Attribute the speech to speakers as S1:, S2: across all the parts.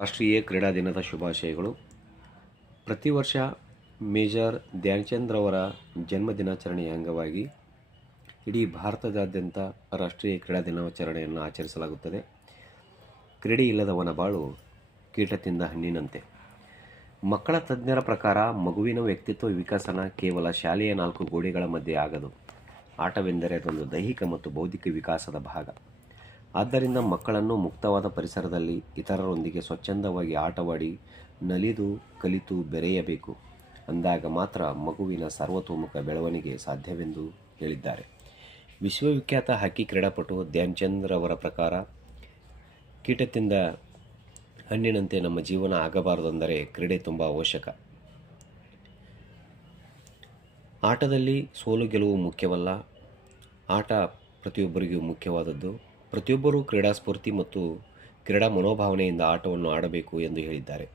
S1: ರಾಷ್ಟ್ರೀಯ ಕ್ರೀಡಾ ದಿನದ ಶುಭಾಶಯಗಳು. ಪ್ರತಿ ವರ್ಷ ಮೇಜರ್ ಧ್ಯಾನ್ಚಂದ್ ಅವರ ಜನ್ಮದಿನಾಚರಣೆಯ ಅಂಗವಾಗಿ ಇಡೀ ಭಾರತದಾದ್ಯಂತ ರಾಷ್ಟ್ರೀಯ ಕ್ರೀಡಾ ದಿನಾಚರಣೆಯನ್ನು ಆಚರಿಸಲಾಗುತ್ತದೆ. ಕ್ರೀಡೆ ಇಲ್ಲದವನ ಬಾಳು ಕೀಟ ತಿಂದ ಹಣ್ಣಿನಂತೆ. ಮಕ್ಕಳ ತಜ್ಞರ ಪ್ರಕಾರ ಮಗುವಿನ ವ್ಯಕ್ತಿತ್ವ ವಿಕಸನ ಕೇವಲ ಶಾಲೆಯ ನಾಲ್ಕು ಗೋಡೆಗಳ ಮಧ್ಯೆ ಆಗದು. ಆಟವೆಂದರೆ ಅದೊಂದು ದೈಹಿಕ ಮತ್ತು ಬೌದ್ಧಿಕ ವಿಕಾಸದ ಭಾಗ. ಆದ್ದರಿಂದ ಮಕ್ಕಳನ್ನು ಮುಕ್ತವಾದ ಪರಿಸರದಲ್ಲಿ ಇತರರೊಂದಿಗೆ ಸ್ವಚ್ಛಂದವಾಗಿ ಆಟವಾಡಿ ನಲಿದು ಕಲಿತು ಬೆರೆಯಬೇಕು ಅಂದಾಗ ಮಾತ್ರ ಮಗುವಿನ ಸರ್ವತೋಮುಖ ಬೆಳವಣಿಗೆ ಸಾಧ್ಯವೆಂದು ಹೇಳಿದ್ದಾರೆ. ವಿಶ್ವವಿಖ್ಯಾತ ಹಾಕಿ ಕ್ರೀಡಾಪಟು ಧ್ಯಾನ್ಚಂದ್ ಅವರ ಪ್ರಕಾರ, ಕೀಟದಿಂದ ಹಣ್ಣಿನಂತೆ ನಮ್ಮ ಜೀವನ ಆಗಬಾರದೆಂದರೆ ಕ್ರೀಡೆ ತುಂಬ ಅವಶ್ಯಕ. ಆಟದಲ್ಲಿ ಸೋಲು ಗೆಲುವು ಮುಖ್ಯವಲ್ಲ, ಆಟ ಪ್ರತಿಯೊಬ್ಬರಿಗೂ ಮುಖ್ಯವಾದದ್ದು. ಪ್ರತಿಯೊಬ್ಬರೂ ಕ್ರೀಡಾ ಸ್ಫೂರ್ತಿ ಮತ್ತು ಕ್ರೀಡಾ ಮನೋಭಾವನೆಯಿಂದ ಆಟವನ್ನು ಆಡಬೇಕು ಎಂದು ಹೇಳಿದ್ದಾರೆ.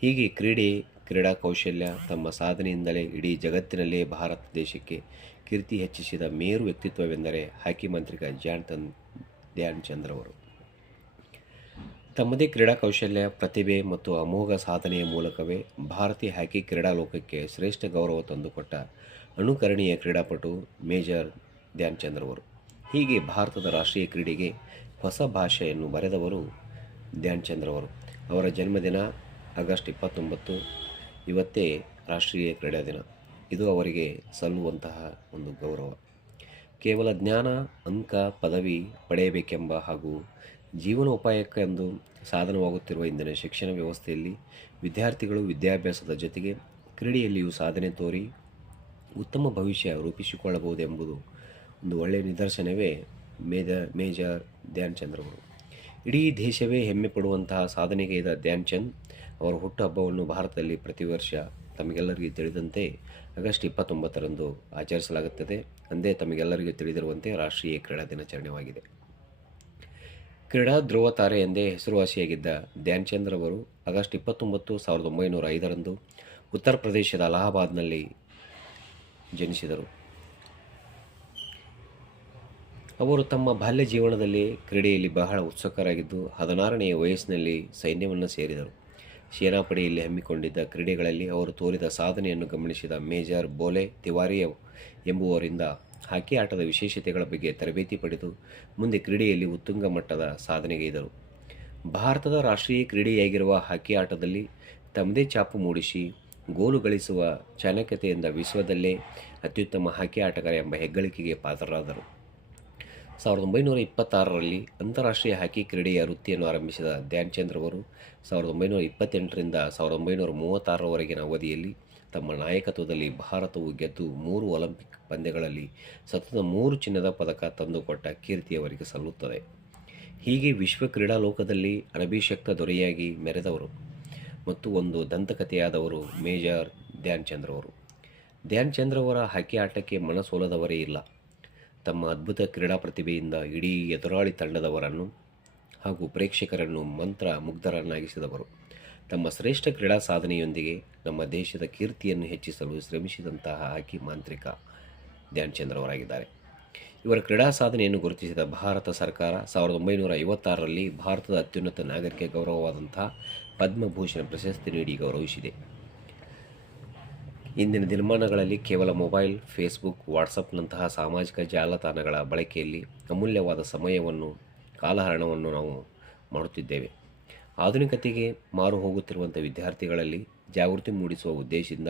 S1: ಹೀಗೆ ಕ್ರೀಡೆ, ಕ್ರೀಡಾ ಕೌಶಲ್ಯ ತಮ್ಮ ಸಾಧನೆಯಿಂದಲೇ ಇಡೀ ಜಗತ್ತಿನಲ್ಲೇ ಭಾರತ ದೇಶಕ್ಕೆ ಕೀರ್ತಿ ಹೆಚ್ಚಿಸಿದ ಮೇರು ವ್ಯಕ್ತಿತ್ವವೆಂದರೆ ಹಾಕಿ ಮಂತ್ರಿಕ ಜಾನ್ತನ್ ಧ್ಯಾನ್ ಚಂದ್ರವರು ತಮ್ಮದೇ ಕ್ರೀಡಾ ಕೌಶಲ್ಯ, ಪ್ರತಿಭೆ ಮತ್ತು ಅಮೋಘ ಸಾಧನೆಯ ಮೂಲಕವೇ ಭಾರತೀಯ ಹಾಕಿ ಕ್ರೀಡಾ ಲೋಕಕ್ಕೆ ಶ್ರೇಷ್ಠ ಗೌರವ ತಂದುಕೊಟ್ಟ ಅನುಕರಣೀಯ ಕ್ರೀಡಾಪಟು ಮೇಜರ್ ಧ್ಯಾನ್ ಚಂದ್ರವರು ಹೀಗೆ ಭಾರತದ ರಾಷ್ಟ್ರೀಯ ಕ್ರೀಡೆಗೆ ಹೊಸ ಭಾಷೆಯನ್ನು ಬರೆದವರು ಧ್ಯಾನ್ ಚಂದ್ರವರು ಅವರ. ಜನ್ಮದಿನ ಆಗಸ್ಟ್ ಇಪ್ಪತ್ತೊಂಬತ್ತು, ಇವತ್ತೇ ರಾಷ್ಟ್ರೀಯ ಕ್ರೀಡಾ ದಿನ. ಇದು ಅವರಿಗೆ ಸಲ್ಲುವಂತಹ ಒಂದು ಗೌರವ. ಕೇವಲ ಜ್ಞಾನ, ಅಂಕ, ಪದವಿ ಪಡೆಯಬೇಕೆಂಬ ಹಾಗೂ ಜೀವನೋಪಾಯಕ್ಕೆಂದು ಸಾಧನವಾಗುತ್ತಿರುವ ಇಂದಿನ ಶಿಕ್ಷಣ ವ್ಯವಸ್ಥೆಯಲ್ಲಿ ವಿದ್ಯಾರ್ಥಿಗಳು ವಿದ್ಯಾಭ್ಯಾಸದ ಜೊತೆಗೆ ಕ್ರೀಡೆಯಲ್ಲಿಯೂ ಸಾಧನೆ ತೋರಿ ಉತ್ತಮ ಭವಿಷ್ಯ ರೂಪಿಸಿಕೊಳ್ಳಬಹುದೆಂಬುದು ಒಂದು ಒಳ್ಳೆಯ ನಿದರ್ಶನವೇ ಮೇಜ ಮೇಜರ್ ಧ್ಯಾನ್ ಚಂದ್ರವರು ಇಡೀ ದೇಶವೇ ಹೆಮ್ಮೆ ಪಡುವಂತಹ ಸಾಧನೆಗೈದ ಧ್ಯಾನ್ ಚಂದ್ ಅವರ ಹುಟ್ಟುಹಬ್ಬವನ್ನು ಭಾರತದಲ್ಲಿ ಪ್ರತಿ ವರ್ಷ ತಮಗೆಲ್ಲರಿಗೂ ತಿಳಿದಂತೆ ಆಗಸ್ಟ್ ಇಪ್ಪತ್ತೊಂಬತ್ತರಂದು ಆಚರಿಸಲಾಗುತ್ತದೆ. ಅಂದೇ ತಮಗೆಲ್ಲರಿಗೂ ತಿಳಿದಿರುವಂತೆ ರಾಷ್ಟ್ರೀಯ ಕ್ರೀಡಾ ದಿನಾಚರಣೆಯಾಗಿದೆ. ಕ್ರೀಡಾ ಧ್ರುವ ತಾರೆ ಎಂದೇ ಹೆಸರುವಾಸಿಯಾಗಿದ್ದ ಧ್ಯಾನ್ ಚಂದ್ರ ಅವರು ಆಗಸ್ಟ್ ಇಪ್ಪತ್ತೊಂಬತ್ತು ಸಾವಿರದ ಒಂಬೈನೂರ ಐದರಂದು ಉತ್ತರ ಪ್ರದೇಶದ ಅಲಹಾಬಾದ್ನಲ್ಲಿ ಜನಿಸಿದರು. ಅವರು ತಮ್ಮ ಬಾಲ್ಯ ಜೀವನದಲ್ಲಿ ಕ್ರೀಡೆಯಲ್ಲಿ ಬಹಳ ಉತ್ಸುಕರಾಗಿದ್ದು ಹದಿನಾರನೆಯ ವಯಸ್ಸಿನಲ್ಲಿ ಸೈನ್ಯವನ್ನು ಸೇರಿದರು. ಸೇನಾಪಡೆಯಲ್ಲಿ ಹಮ್ಮಿಕೊಂಡಿದ್ದ ಕ್ರೀಡೆಗಳಲ್ಲಿ ಅವರು ತೋರಿದ ಸಾಧನೆಯನ್ನು ಗಮನಿಸಿದ ಮೇಜರ್ ಬೋಲೆ ತಿವಾರಿ ಎಂಬುವರಿಂದ ಹಾಕಿ ಆಟದ ವಿಶೇಷತೆಗಳ ಬಗ್ಗೆ ತರಬೇತಿ ಪಡೆದು ಮುಂದೆ ಕ್ರೀಡೆಯಲ್ಲಿ ಉತ್ತುಂಗ ಮಟ್ಟದ ಸಾಧನೆಗೈದರು ಭಾರತದ ರಾಷ್ಟ್ರೀಯ ಕ್ರೀಡೆಯಾಗಿರುವ ಹಾಕಿ ಆಟದಲ್ಲಿ ತಮ್ಮದೇ ಛಾಪು ಮೂಡಿಸಿ ಗೋಲು ಗಳಿಸುವ ಚಾಣಕ್ಯತೆಯಿಂದ ವಿಶ್ವದಲ್ಲೇ ಅತ್ಯುತ್ತಮ ಹಾಕಿ ಆಟಗಾರ ಎಂಬ ಹೆಗ್ಗಳಿಕೆಗೆ ಪಾತ್ರರಾದರು. ಸಾವಿರದ ಒಂಬೈನೂರ ಇಪ್ಪತ್ತಾರರಲ್ಲಿ ಅಂತಾರಾಷ್ಟ್ರೀಯ ಹಾಕಿ ಕ್ರೀಡೆಯ ವೃತ್ತಿಯನ್ನು ಆರಂಭಿಸಿದ ಧ್ಯಾನ್ ಚಂದ್ರ ಅವರು ಸಾವಿರದ ಒಂಬೈನೂರ ಇಪ್ಪತ್ತೆಂಟರಿಂದ ಸಾವಿರದ ಒಂಬೈನೂರ ಮೂವತ್ತಾರರವರೆಗಿನ ಅವಧಿಯಲ್ಲಿ ತಮ್ಮ ನಾಯಕತ್ವದಲ್ಲಿ ಭಾರತವು ಗೆದ್ದು ಮೂರು ಒಲಿಂಪಿಕ್ ಪಂದ್ಯಗಳಲ್ಲಿ ಸತತ ಮೂರು ಚಿನ್ನದ ಪದಕ ತಂದುಕೊಟ್ಟ ಕೀರ್ತಿಯವರಿಗೆ ಸಲ್ಲುತ್ತದೆ. ಹೀಗೆ ವಿಶ್ವ ಕ್ರೀಡಾ ಲೋಕದಲ್ಲಿ ಅನಭಿಷಕ್ತ ದೊರೆಯಾಗಿ ಮೆರೆದವರು ಮತ್ತು ಒಂದು ದಂತಕಥೆಯಾದವರು ಮೇಜರ್ ಧ್ಯಾನ್ ಚಂದ್ರವರು ಧ್ಯಾನ್ ಚಂದ್ರವರ ಹಾಕಿ ಆಟಕ್ಕೆ ಮನಸೋಲದವರೇ ಇಲ್ಲ. ತಮ್ಮ ಅದ್ಭುತ ಕ್ರೀಡಾ ಪ್ರತಿಭೆಯಿಂದ ಇಡೀ ಎದುರಾಳಿ ತಂಡದವರನ್ನು ಹಾಗೂ ಪ್ರೇಕ್ಷಕರನ್ನು ಮಂತ್ರ ಮುಗ್ಧರನ್ನಾಗಿಸಿದವರು. ತಮ್ಮ ಶ್ರೇಷ್ಠ ಕ್ರೀಡಾ ಸಾಧನೆಯೊಂದಿಗೆ ನಮ್ಮ ದೇಶದ ಕೀರ್ತಿಯನ್ನು ಹೆಚ್ಚಿಸಲು ಶ್ರಮಿಸಿದಂತಹ ಹಾಕಿ ಮಾಂತ್ರಿಕ ಧ್ಯಾನ್ ಚಂದ್ರವರಾಗಿದ್ದಾರೆ ಇವರ ಕ್ರೀಡಾ ಸಾಧನೆಯನ್ನು ಗುರುತಿಸಿದ ಭಾರತ ಸರ್ಕಾರ ಸಾವಿರದ ಒಂಬೈನೂರ ಐವತ್ತಾರರಲ್ಲಿ ಭಾರತದ ಅತ್ಯುನ್ನತ ನಾಗರಿಕ ಗೌರವವಾದಂತಹ ಪದ್ಮಭೂಷಣ ಪ್ರಶಸ್ತಿ ನೀಡಿ ಗೌರವಿಸಿದೆ. ಇಂದಿನ ದಿನಮಾನಗಳಲ್ಲಿ ಕೇವಲ ಮೊಬೈಲ್, ಫೇಸ್ಬುಕ್, ವಾಟ್ಸಪ್ನಂತಹ ಸಾಮಾಜಿಕ ಜಾಲತಾಣಗಳ ಬಳಕೆಯಲ್ಲಿ ಅಮೂಲ್ಯವಾದ ಸಮಯವನ್ನು, ಕಾಲಹರಣವನ್ನು ನಾವು ಮಾಡುತ್ತಿದ್ದೇವೆ. ಆಧುನಿಕತೆಗೆ ಮಾರು ಹೋಗುತ್ತಿರುವಂಥ ವಿದ್ಯಾರ್ಥಿಗಳಲ್ಲಿ ಜಾಗೃತಿ ಮೂಡಿಸುವ ಉದ್ದೇಶದಿಂದ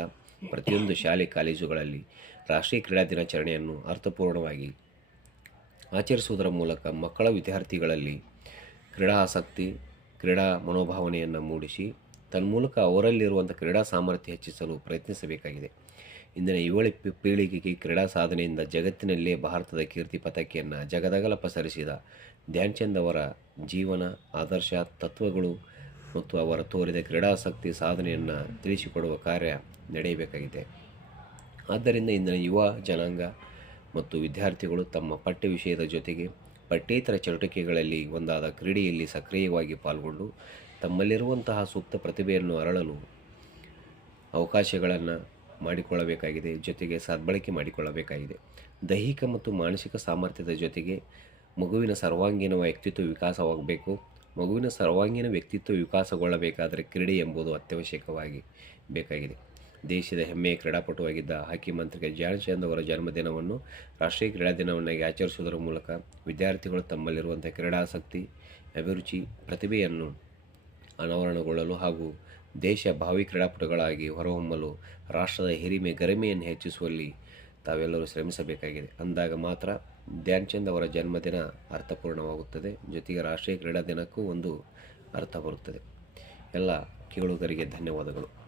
S1: ಪ್ರತಿಯೊಂದು ಶಾಲೆ, ಕಾಲೇಜುಗಳಲ್ಲಿ ರಾಷ್ಟ್ರೀಯ ಕ್ರೀಡಾ ದಿನಾಚರಣೆಯನ್ನು ಅರ್ಥಪೂರ್ಣವಾಗಿ ಆಚರಿಸುವುದರ ಮೂಲಕ ಮಕ್ಕಳ ವಿದ್ಯಾರ್ಥಿಗಳಲ್ಲಿ ಕ್ರೀಡಾ ಆಸಕ್ತಿ ಕ್ರೀಡಾ ಮನೋಭಾವನೆಯನ್ನು ಮೂಡಿಸಿ ತನ್ಮೂಲಕ ಅವರಲ್ಲಿರುವಂಥ ಕ್ರೀಡಾ ಸಾಮರ್ಥ್ಯ ಹೆಚ್ಚಿಸಲು ಪ್ರಯತ್ನಿಸಬೇಕಾಗಿದೆ. ಇಂದಿನ ಯುವಳಿ ಪೀಳಿಗೆಗೆ ಕ್ರೀಡಾ ಸಾಧನೆಯಿಂದ ಜಗತ್ತಿನಲ್ಲೇ ಭಾರತದ ಕೀರ್ತಿ ಪತಾಕೆಯನ್ನು ಜಗದಗಲ ಪಸರಿಸಿದ ಧ್ಯಾನ್ ಚಂದ್ ಅವರ ಜೀವನ, ಆದರ್ಶ, ತತ್ವಗಳು ಮತ್ತು ಅವರ ತೋರಿದ ಕ್ರೀಡಾಸಕ್ತಿ ಸಾಧನೆಯನ್ನು ತಿಳಿಸಿಕೊಡುವ ಕಾರ್ಯ ನಡೆಯಬೇಕಾಗಿದೆ. ಆದ್ದರಿಂದ ಇಂದಿನ ಯುವ ಜನಾಂಗ ಮತ್ತು ವಿದ್ಯಾರ್ಥಿಗಳು ತಮ್ಮ ಪಠ್ಯ ವಿಷಯದ ಜೊತೆಗೆ ಪಠ್ಯೇತರ ಚಟುವಟಿಕೆಗಳಲ್ಲಿ ಒಂದಾದ ಕ್ರೀಡೆಯಲ್ಲಿ ಸಕ್ರಿಯವಾಗಿ ಪಾಲ್ಗೊಂಡು ತಮ್ಮಲ್ಲಿರುವಂತಹ ಸೂಕ್ತ ಪ್ರತಿಭೆಯನ್ನು ಅರಳಲು ಅವಕಾಶಗಳನ್ನು ಮಾಡಿಕೊಳ್ಳಬೇಕಾಗಿದೆ, ಜೊತೆಗೆ ಸದ್ಬಳಕೆ ಮಾಡಿಕೊಳ್ಳಬೇಕಾಗಿದೆ. ದೈಹಿಕ ಮತ್ತು ಮಾನಸಿಕ ಸಾಮರ್ಥ್ಯದ ಜೊತೆಗೆ ಮಗುವಿನ ಸರ್ವಾಂಗೀಣ ವ್ಯಕ್ತಿತ್ವ ವಿಕಾಸವಾಗಬೇಕು. ಮಗುವಿನ ಸರ್ವಾಂಗೀಣ ವ್ಯಕ್ತಿತ್ವ ವಿಕಾಸಗೊಳ್ಳಬೇಕಾದರೆ ಕ್ರೀಡೆ ಎಂಬುದು ಅತ್ಯವಶ್ಯಕವಾಗಿ ಬೇಕಾಗಿದೆ. ದೇಶದ ಹೆಮ್ಮೆಯ ಕ್ರೀಡಾಪಟುವಾಗಿದ್ದ ಹಾಕಿ ಮಂತ್ರಿಕ ಜಾನ್ ಚಂದ್ ಅವರ ಜನ್ಮದಿನವನ್ನು ರಾಷ್ಟ್ರೀಯ ಕ್ರೀಡಾ ದಿನವನ್ನಾಗಿ ಆಚರಿಸುವುದರ ಮೂಲಕ ವಿದ್ಯಾರ್ಥಿಗಳು ತಮ್ಮಲ್ಲಿರುವಂಥ ಕ್ರೀಡಾಸಕ್ತಿ, ಅಭಿರುಚಿ, ಪ್ರತಿಭೆಯನ್ನು ಅನಾವರಣಗೊಳ್ಳಲು ಹಾಗೂ ದೇಶ ಭಾವಿ ಕ್ರೀಡಾಪಟುಗಳಾಗಿ ಹೊರಹೊಮ್ಮಲು ರಾಷ್ಟ್ರದ ಹಿರಿಮೆ ಗರಿಮೆಯನ್ನು ಹೆಚ್ಚಿಸುವಲ್ಲಿ ತಾವೆಲ್ಲರೂ ಶ್ರಮಿಸಬೇಕಾಗಿದೆ. ಅಂದಾಗ ಮಾತ್ರ ಧ್ಯಾನ್ ಚಂದ್ ಅವರ ಜನ್ಮದಿನ ಅರ್ಥಪೂರ್ಣವಾಗುತ್ತದೆ. ಜೊತೆಗೆ ರಾಷ್ಟ್ರೀಯ ಕ್ರೀಡಾ ದಿನಕ್ಕೂ ಒಂದು ಅರ್ಥ ಬರುತ್ತದೆ. ಎಲ್ಲ ಕೇಳುಗರಿಗೆ ಧನ್ಯವಾದಗಳು.